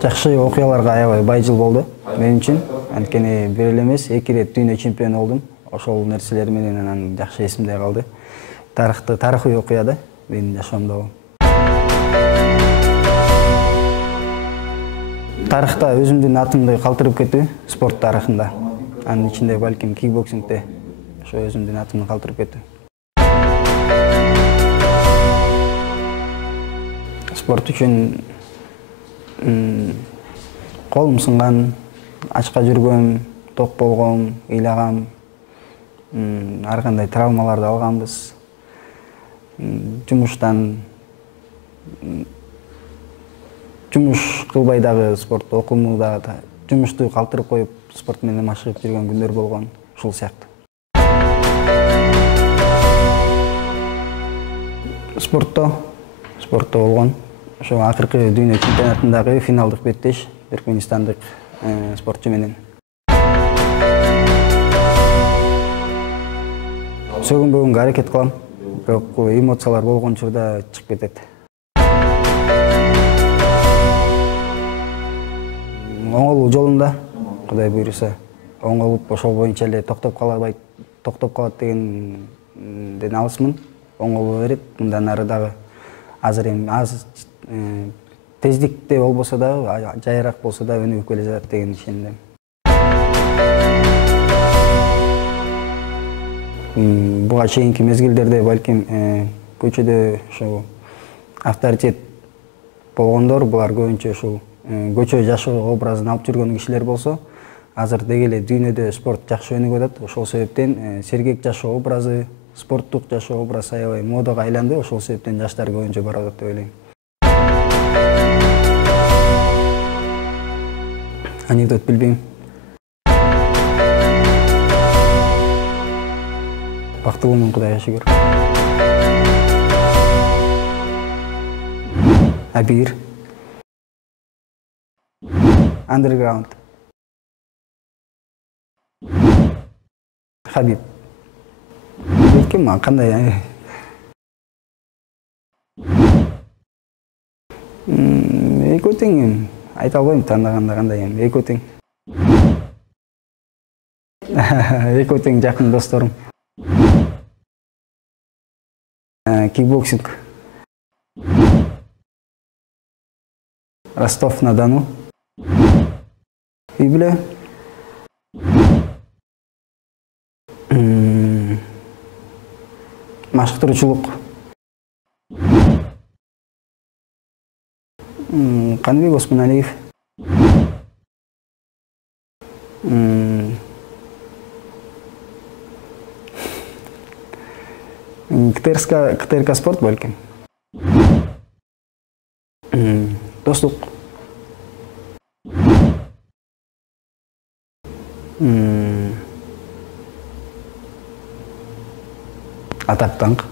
Жакшы окуяларга аябай бай жыл болду мен үчүн. Анткени бир эле эмес, 2 рет Дүйнө чемпиону болдум. Ошол нерселер менен анан жакшы эсимде калды. Тарыхый окуя да менин жашоомдо. Тарыхта өзүмдүн атымды калтырып кетүү спорт тарыхында. Анын ичинде балким кикбоксингде ошо өзүмдүн атымды калтырып кетүү. Спорт үчүн колум сынган, ачка жүргөм, топ болгом, ыйлагам, ар кандай травмаларды алганбыз. Жумуш кылбай дагы спорт, окуумду дагы жумушту калтырып коюп, спорт менен машыгып жүргөн күндөр болгон, ушул сыяктуу. Спортто болгон. Ошо акыркы Дүйнө чемпионатындагы финалдык беттеш түркмөнстандык спортчу менен. Сөгүнбөгөнгө аракет кылам, бирок эмоциялар болгон учурда чыгып кетет. Оңолуу жолунда, Кудай буйруса, оңолуп ошол боюнча эле токтоп калат дегенден алысмын. Оңолуу берет, мындан ары дагы азыр эми аз тездикте болбосо да, жайыраак болсо да өнүгүп келе жатат деген ишендим. Буга чейинки мезгилдерде балким көчөдө ошо авторитет болгондор, булар көбүнчө ушул көчө жашоо образын алып жүргөн кишилер болсо, азыр деги эле дүйнөдө спорт жакшы өнүгүп атат. Ошол себептен сергек жашоо образы, спорттук жашоо образы аябай модага айланды. Ошол себептен жаштар көбүнчө барып атат деп ойлойм. Анекдот билбейм. Бактылуумун, Кудайга шүгүр. Абир. Underground. Хабиб. Ким кандай? Экөө тең. Айта албайм тандаганда кандай эми. Экөө тең. Экөө тең жакын досторум. Кикбоксинг. Ростов-на-Дону. И биле. Машыктыруучулук. Каныбек Осмоналиев. КТРК спорт балким. Достук. Атак-даңк.